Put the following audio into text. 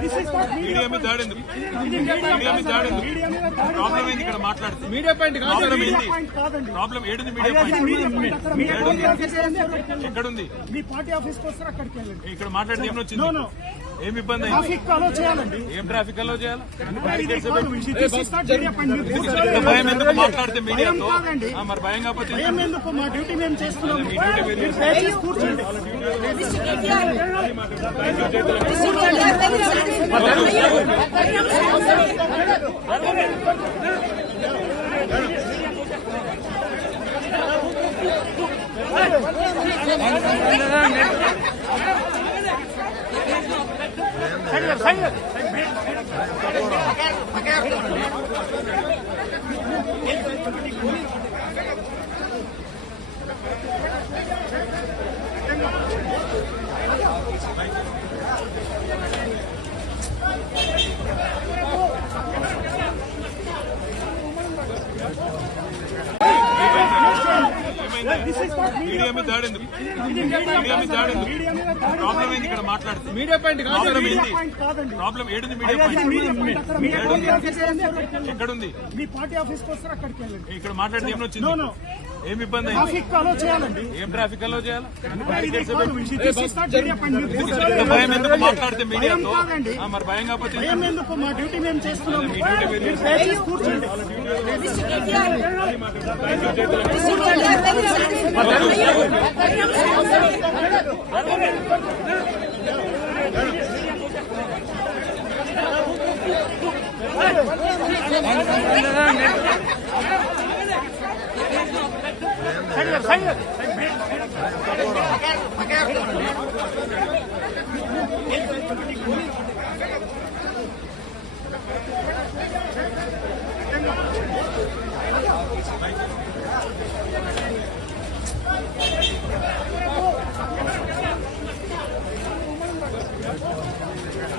Media మీద దాడి ఎందుకు? మీడియా మీద దాడి ఎందుకు? ప్రాబ్లం ఏంది ఇక్కడ మాట్లాడితే? మీడియా పాయింట్ ప్రాబ్లం ఏంది? ప్రాబ్లం ఏడుంది? మీడియా పాయింట్ ఎక్కడుంది? మీ పార్టీ ఆఫీస్ కోసం అక్కడికి వెళ్ళండి. ఇక్కడ మాట్లాడితే ఏం వచ్చింది? ఏం ఇబ్బంది అయింది? ట్రాఫిక్ అలో చేయాలండి. ఏం ట్రాఫిక్ అలో చేయాలి? భయం భయం ఎందుకు మాట్లాడితే మీడియాతో? కాదండి. మరి భయం కాకపోతే భయం ఎందుకు? మా డ్యూటీ మేము చేస్తున్నాం. మీ డ్యూటీ మీరు దయచేసి కూర్చోండి. మీడియా మీద దాడి ఎందుకు? మీడియా మీద దాడి ఎందుకు? ప్రాబ్లం ఏంది ఇక్కడ మాట్లాడితే? మీడియా పాయింట్ ప్రాబ్లం ఏంది? కాదండి. ప్రాబ్లం ఏడుంది? మీడియా పాయింట్ ఎక్కడుంది? మీ పార్టీ ఆఫీస్ కోసం అక్కడికి వెళ్ళండి. ఇక్కడ మాట్లాడితే ఏం వచ్చింది? ఏం ఇబ్బంది అయింది? ట్రాఫిక్ అలో చేయాలండి. ఏం ట్రాఫిక్ అలో చేయాలి? భయం భయం ఎందుకు మాట్లాడితే మీడియాతో? కాదండి. మరి భయం కాకపోతే భయం ఎందుకు? మా డ్యూటీ మేము చేస్తున్నాం. మీ డ్యూటీ మీరు దయచేసి కూర్చోండి.